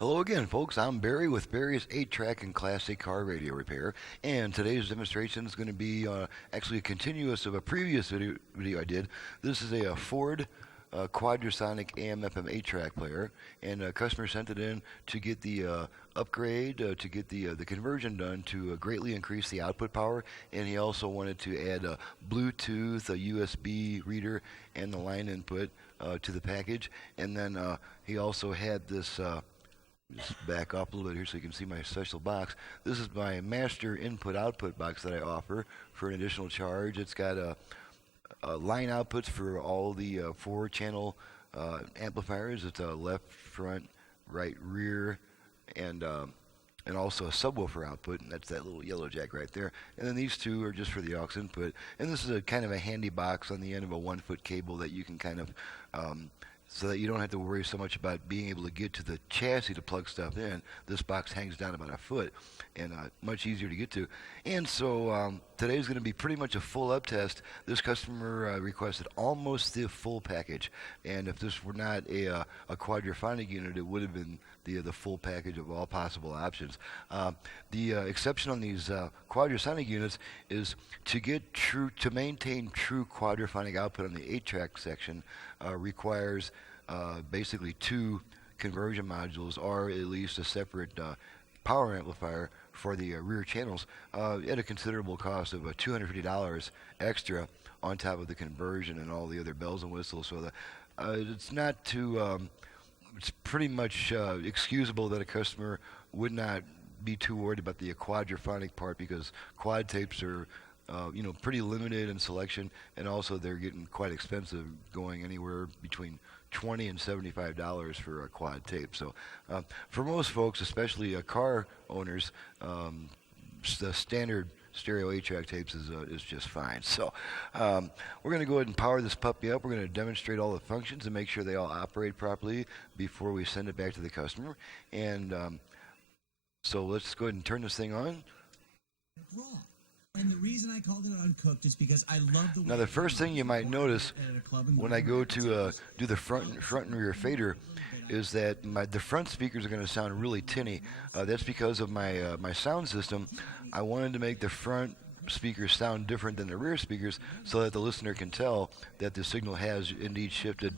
Hello again, folks. I'm Barry with Barry's 8-track and classic car radio repair, and today's demonstration is going to be actually a continuous of a previous video I did. This is a Ford quadrasonic AM/FM 8-track player, and a customer sent it in to get the upgrade, to get the conversion done to greatly increase the output power, and he also wanted to add a Bluetooth, a USB reader, and the line input to the package, and then he also had this. Just back up a little bit here so you can see my special box. This is my master input-output box that I offer for an additional charge. It's got line outputs for all the 4-channel amplifiers. It's a left, front, right, rear, and also a subwoofer output, and that's that little yellow jack right there. And then these two are just for the aux input. And this is a kind of a handy box on the end of a 1-foot cable that you can kind of so that you don't have to worry so much about being able to get to the chassis to plug stuff in. This box hangs down about a foot and much easier to get to. And so today's going to be pretty much a full up test. This customer requested almost the full package, and if this were not a quadraphonic unit, it would have been the full package of all possible options. The exception on these quadrasonic units is to maintain true quadraphonic output on the 8-track section requires basically 2 conversion modules, or at least a separate power amplifier for the rear channels at a considerable cost of $250 extra on top of the conversion and all the other bells and whistles. So it's not too it's pretty much excusable that a customer would not be too worried about the quadraphonic part, because quad tapes are pretty limited in selection, and also they're getting quite expensive, going anywhere between $20 and $75 for a quad tape. So for most folks, especially car owners, the standard stereo 8-track tapes is just fine. So we're going to go ahead and power this puppy up. We're going to demonstrate all the functions and make sure they all operate properly before we send it back to the customer. And so let's go ahead and turn this thing on. And the reason I called it uncooked is because I love the way. Now the first thing you might notice when I go to do the front and rear fader is that the front speakers are going to sound really tinny. That's because of my sound system. I wanted to make the front speakers sound different than the rear speakers, so that the listener can tell that the signal has indeed shifted,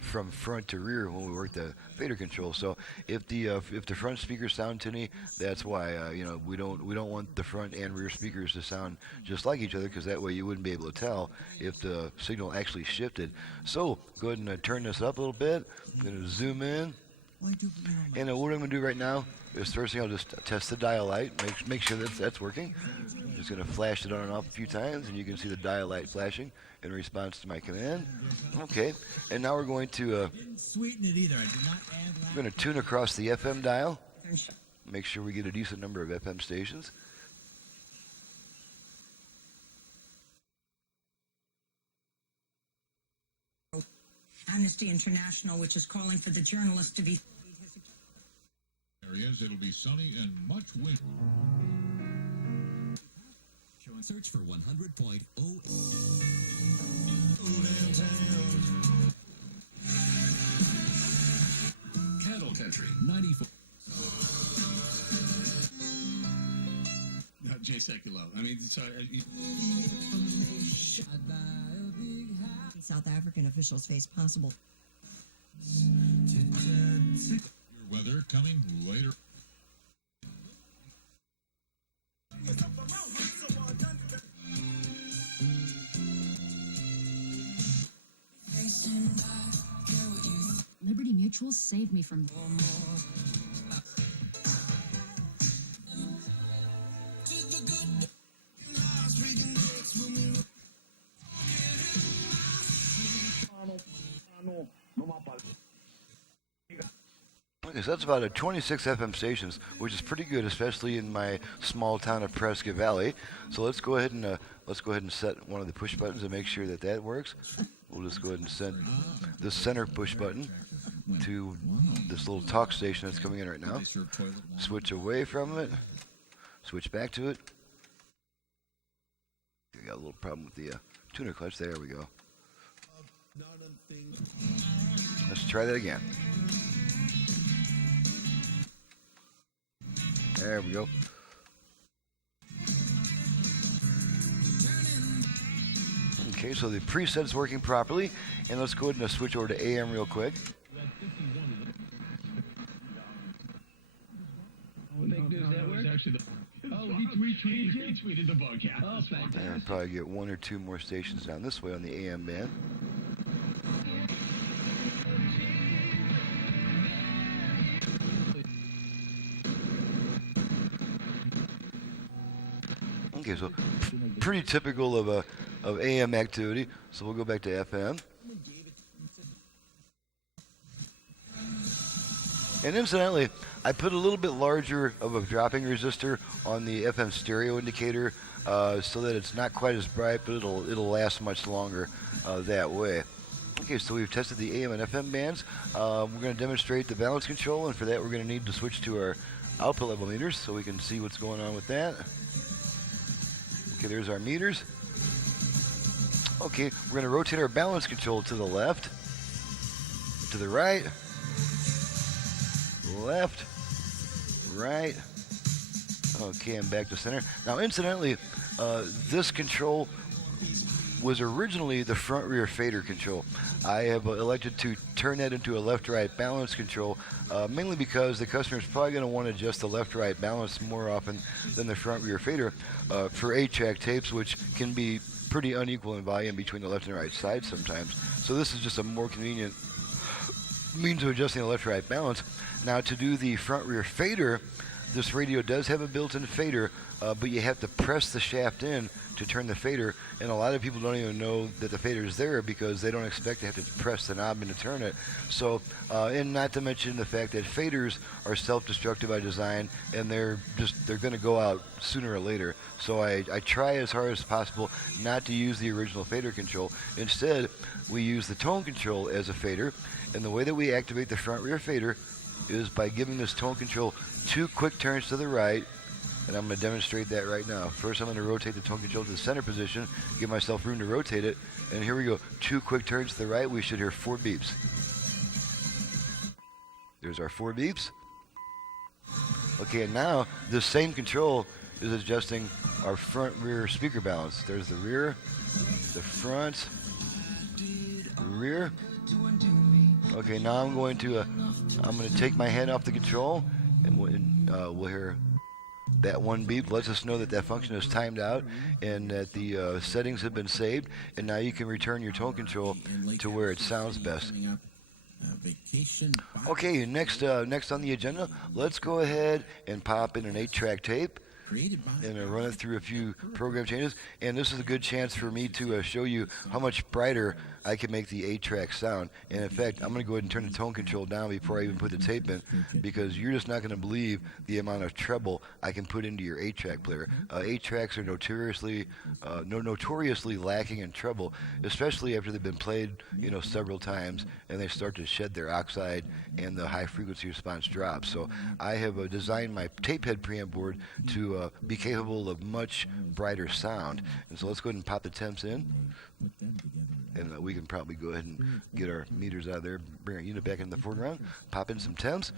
from front to rear when we work the fader control. So if the front speakers sound tinny, that's why we don't want the front and rear speakers to sound just like each other, because that way you wouldn't be able to tell if the signal actually shifted. So go ahead and turn this up a little bit. I'm going to zoom in. And what I'm going to do right now is, first thing, I'll just test the dial light, make sure that's working. I'm just going to flash it on and off a few times, and you can see the dial light flashing in response to my command. Okay, and now we're going to tune across the FM dial, make sure we get a decent number of FM stations. Amnesty International, which is calling for the journalist to be areas. It'll be sunny and much wind. Search for 100.0. Cattle Country 94. Not Jay Sekulow. I mean, sorry. South African officials face possible. Your weather coming later. Liberty Mutual saved me from. Okay, so that's about 26 FM stations, which is pretty good, especially in my small town of Prescott Valley. So let's go ahead and set one of the push buttons and make sure that works. We'll just go ahead and set the center push button to this little talk station that's coming in right now. Switch away from it. Switch back to it. We got a little problem with the tuner clutch. There we go. Let's try that again. There we go. Okay, so the preset's working properly, and let's go ahead and switch over to AM real quick. Retweeted the broadcast. And probably get one or two more stations down this way on the AM band. Okay, so pretty typical of AM activity. So we'll go back to FM. And incidentally, I put a little bit larger of a dropping resistor on the FM stereo indicator so that it's not quite as bright, but it'll last much longer that way. Okay, so we've tested the AM and FM bands. We're going to demonstrate the balance control, and for that we're going to need to switch to our output level meters so we can see what's going on with that. Okay, there's our meters. Okay, we're going to rotate our balance control to the left, to the right, left, right. Okay, and back to center. Now, incidentally, this control was originally the front rear fader control. I have elected to turn that into a left-right balance control, mainly because the customer is probably going to want to adjust the left-right balance more often than the front rear fader for 8-track tapes, which can be pretty unequal in volume between the left and right sides sometimes. So this is just a more convenient means of adjusting the left-right balance. Now, to do the front rear fader, this radio does have a built-in fader, but you have to press the shaft in to turn the fader, and a lot of people don't even know that the fader is there because they don't expect to have to press the knob in to turn it. So, and not to mention the fact that faders are self-destructive by design, and they're going to go out sooner or later. So I try as hard as possible not to use the original fader control. Instead, we use the tone control as a fader, and the way that we activate the front rear fader is by giving this tone control 2 quick turns to the right, and I'm going to demonstrate that right now. First, I'm going to rotate the tone control to the center position, give myself room to rotate it, and here we go. 2 quick turns to the right. We should hear 4 beeps. There's our 4 beeps. Okay, and now this same control is adjusting our front rear speaker balance. There's the rear, the front, rear. Okay, now I'm going to take my hand off the control, and we'll hear that 1 beep. Lets us know that that function is timed out and that the settings have been saved, and now you can return your tone control to where it sounds best. Okay, next on the agenda, let's go ahead and pop in an 8-track tape and run it through a few program changes. And this is a good chance for me to show you how much brighter I can make the 8-track sound. And in fact, I'm going to go ahead and turn the tone control down before I even put the tape in, because you're just not going to believe the amount of treble I can put into your 8-track player. 8-tracks are notoriously lacking in treble, especially after they've been played, several times, and they start to shed their oxide and the high frequency response drops. So I have designed my tape head preamp board to be capable of much brighter sound. And so let's go ahead and pop the temps in, and we can probably go ahead and get our meters out of there, bring our unit back in the foreground, pop in some temps.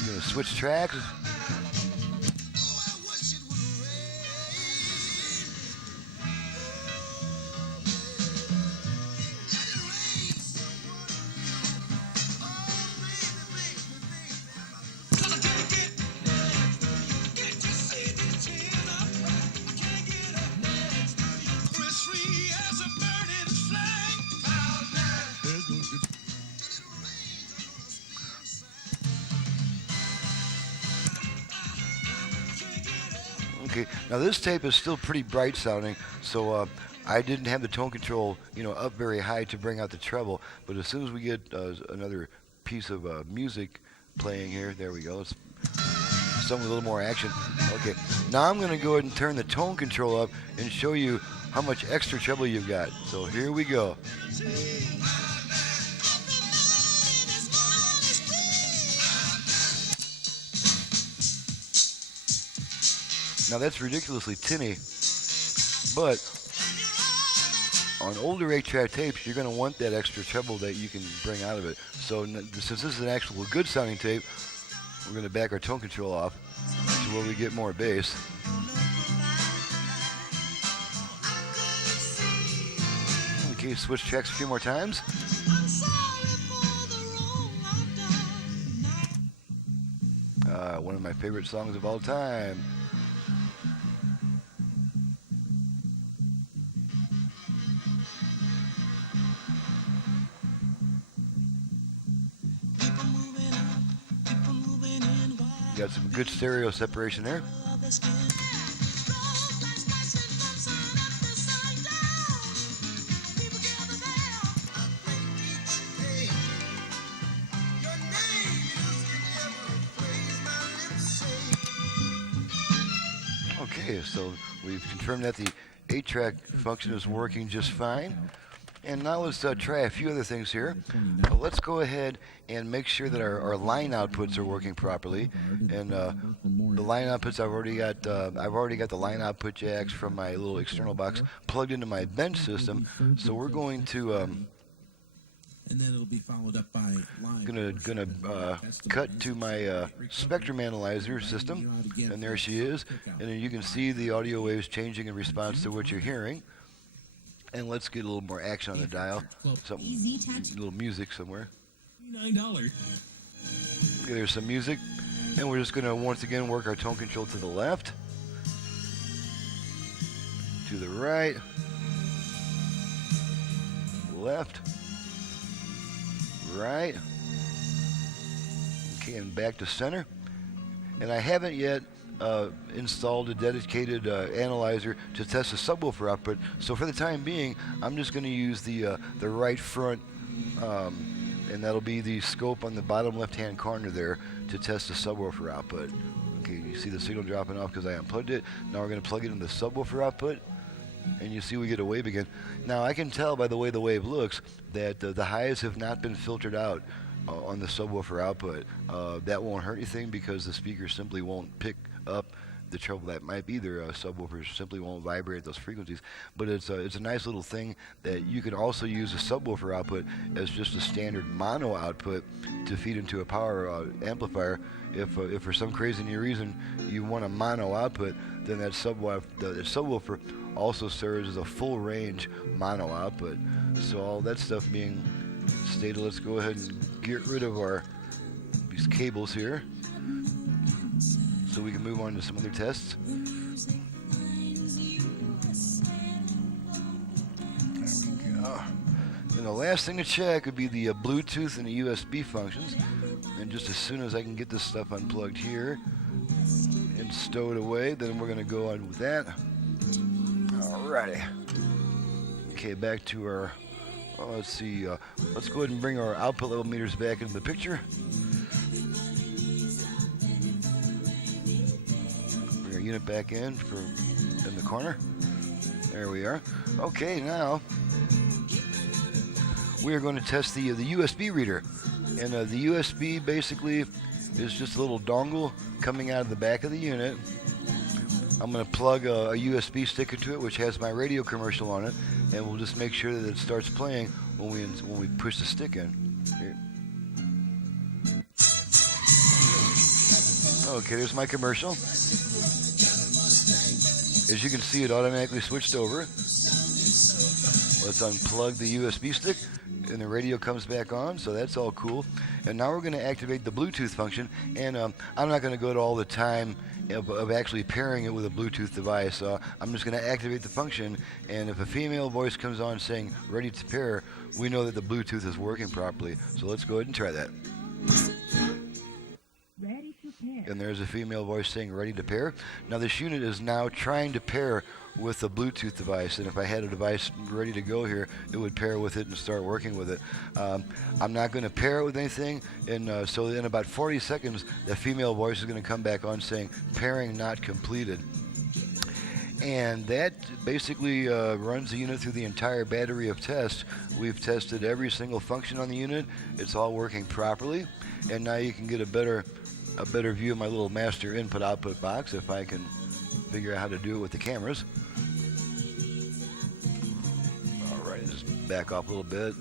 I'm going to switch tracks. Okay, now this tape is still pretty bright sounding, so I didn't have the tone control, up very high to bring out the treble. But as soon as we get another piece of music playing here, there we go. Let's something with a little more action. Okay, now I'm going to go ahead and turn the tone control up and show you how much extra treble you've got. So here we go. Now that's ridiculously tinny, but on older 8-track tapes, you're going to want that extra treble that you can bring out of it. So since this is an actual good sounding tape, we're going to back our tone control off to where we get more bass. Okay, switch tracks a few more times. One of my favorite songs of all time. Got some good stereo separation there. Okay, so we've confirmed that the 8-track function is working just fine. And now let's try a few other things here. Let's go ahead and make sure that our line outputs are working properly. And the line outputs, I've already got the line output jacks from my little external box plugged into my bench system. So we're going to and then it'll be followed up by live. gonna cut to my spectrum analyzer system, and there she is. And then you can see the audio waves changing in response to what you're hearing. And let's get a little more action on the dial. Some little music somewhere. $9. Okay, there's some music. And we're just going to once again work our tone control to the left. To the right. Left. Right. Okay, and back to center. And I haven't yet installed a dedicated analyzer to test the subwoofer output. So for the time being, I'm just going to use the right front, and that'll be the scope on the bottom left-hand corner there to test the subwoofer output. Okay, you see the signal dropping off because I unplugged it. Now we're going to plug it in the subwoofer output, and you see we get a wave again. Now I can tell by the way the wave looks that the highs have not been filtered out on the subwoofer output. That won't hurt anything because the speaker simply won't pick up the trouble that might be there. Subwoofers simply won't vibrate those frequencies. But it's a nice little thing that you can also use the subwoofer output as just a standard mono output to feed into a power amplifier. If for some crazy reason you want a mono output, then that subwoofer also serves as a full range mono output. So all that stuff being stated, let's go ahead and get rid of these cables here so we can move on to some other tests. There we go. And the last thing to check would be the Bluetooth and the USB functions. And just as soon as I can get this stuff unplugged here and stowed away, then we're going to go on with that. Alrighty. Okay, back to our, let's see, let's go ahead and bring our output level meters back into the picture. Bring our unit back in the corner. There we are. Okay, now we are going to test the USB reader. And the USB basically is just a little dongle coming out of the back of the unit. I'm going to plug a USB stick into it, which has my radio commercial on it, and we'll just make sure that it starts playing when we push the stick in. Here. Okay, there's my commercial. As you can see, it automatically switched over. Let's unplug the USB stick, and the radio comes back on, so that's all cool. And now we're going to activate the Bluetooth function, and I'm not going to go to all the time of actually pairing it with a Bluetooth device. I'm just going to activate the function, and if a female voice comes on saying ready to pair, we know that the Bluetooth is working properly. So let's go ahead and try that. Ready to pair. And there's a female voice saying ready to pair. Now this unit is now trying to pair with a Bluetooth device, and if I had a device ready to go here, it would pair with it and start working with it. I'm not going to pair it with anything, and so in about 40 seconds, the female voice is going to come back on saying pairing not completed. And that basically runs the unit through the entire battery of tests. We've tested every single function on the unit. It's all working properly, and now you can get a better view of my little master input-output box if I can figure out how to do it with the cameras. back off a little bit.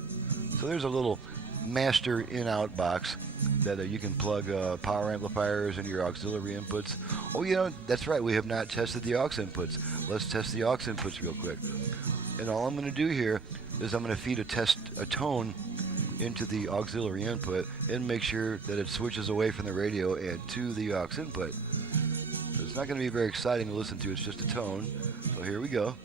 So there's a little master in-out box that you can plug power amplifiers and your auxiliary inputs. Oh, that's right. We have not tested the aux inputs. Let's test the aux inputs real quick. And all I'm going to do here is I'm going to feed a tone into the auxiliary input and make sure that it switches away from the radio and to the aux input. So it's not going to be very exciting to listen to. It's just a tone. So here we go.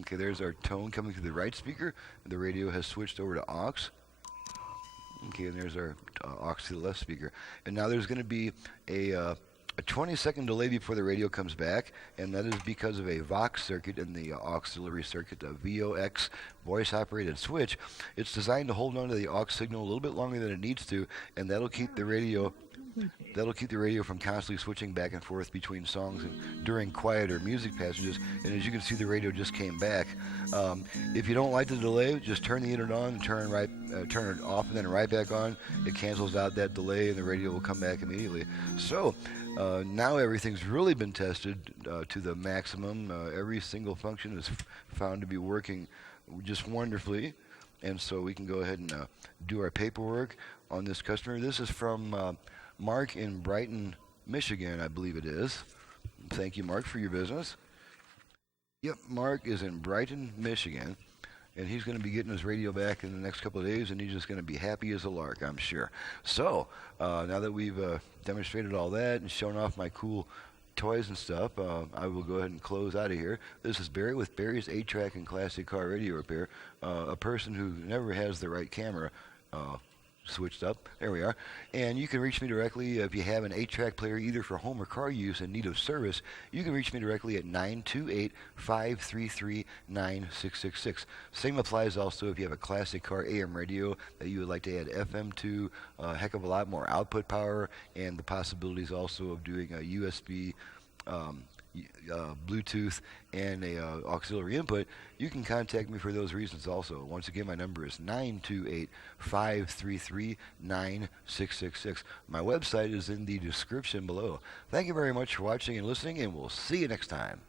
Okay, there's our tone coming through the right speaker. The radio has switched over to aux. Okay, and there's our aux to the left speaker. And now there's going to be a 20-second delay before the radio comes back, and that is because of a Vox circuit in the auxiliary circuit, a VOX voice-operated switch. It's designed to hold on to the aux signal a little bit longer than it needs to, and that'll keep the radio from constantly switching back and forth between songs and during quieter music passages. And as you can see, the radio just came back. If you don't like the delay, just turn the unit on and turn it off and then right back on. It cancels out that delay and the radio will come back immediately. So now everything's really been tested to the maximum. Every single function is found to be working just wonderfully. And so we can go ahead and do our paperwork on this customer. This is from Mark in Brighton, Michigan, I believe it is. Thank you, Mark, for your business. Yep, Mark is in Brighton, Michigan, and he's going to be getting his radio back in the next couple of days, and he's just going to be happy as a lark, I'm sure. So, now that we've demonstrated all that and shown off my cool toys and stuff, I will go ahead and close out of here. This is Barry with Barry's 8-Track and Classic Car Radio Repair, a person who never has the right camera switched up. There we are. And you can reach me directly if you have an 8-track player either for home or car use in need of service. You can reach me directly at 928-533-9666. Same applies also if you have a classic car AM radio that you would like to add FM to, a heck of a lot more output power, and the possibilities also of doing a USB, Bluetooth, and a auxiliary input. You can contact me for those reasons also. Once again, my number is 928-533-9666. My website is in the description below. Thank you very much for watching and listening, and we'll see you next time.